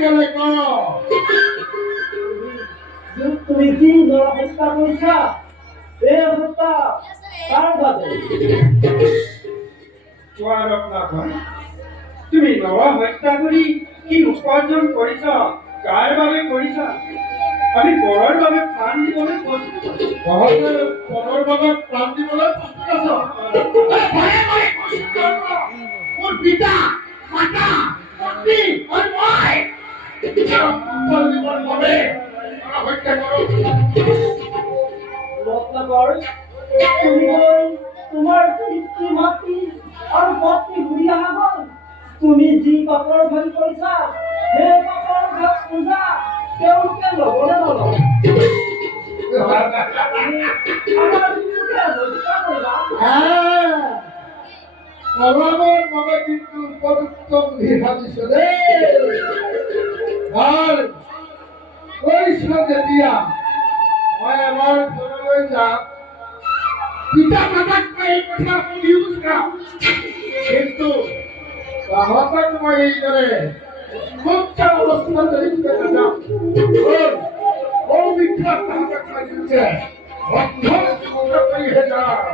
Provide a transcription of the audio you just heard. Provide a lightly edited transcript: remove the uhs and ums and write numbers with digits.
কেলে ক তুমি কি ল'ৰা হত্যা কৰিছা? এই হত্যা কাৰ বাবে? চোৱা ৰত্নাকৰ, তুমি ল'ৰা হত্যা কৰি কি উপাৰ্জন কৰিছা, কাৰ বাবে কৰিছা? আমি পৰৰ বাবে প্ৰাণ দিবলৈ পৰৰ বাবে প্ৰাণ দিবলৈ মোৰ পিতা মাতা পত্নী আৰু মই জীৱৰ বাবে হত্যা কৰোঁ। ৰত্নাকৰ, তুমি গৈ তোমাৰ পিতৃ মাতৃ আৰু পত্নী ঘূৰি অহা গ'ল। তুমি যি পাপৰ ভাগ কৰিছা সেই পাপৰ ভাগ পূজা তেওঁলোকে ল'বনে নলয়? আমাৰ বিৰুদ্ধে হত্যা কৰিবা। কলমৰ বাবে কিন্তু উপযুক্ত বুলি ভাবিছো দেই। ভাল কৈছো, যেতিয়া মই এবাৰ ঘৰলৈ যাম পিতা মাতাক মই এই কথা সুধিও যাম, কিন্তু তাহাঁতক মই এইদৰে মুক্ত অৱস্থাত এৰিবলৈ নাযাম। বিখ্যাত তাহাঁতক মই দিছে বন্ধ কৰিহে যাম।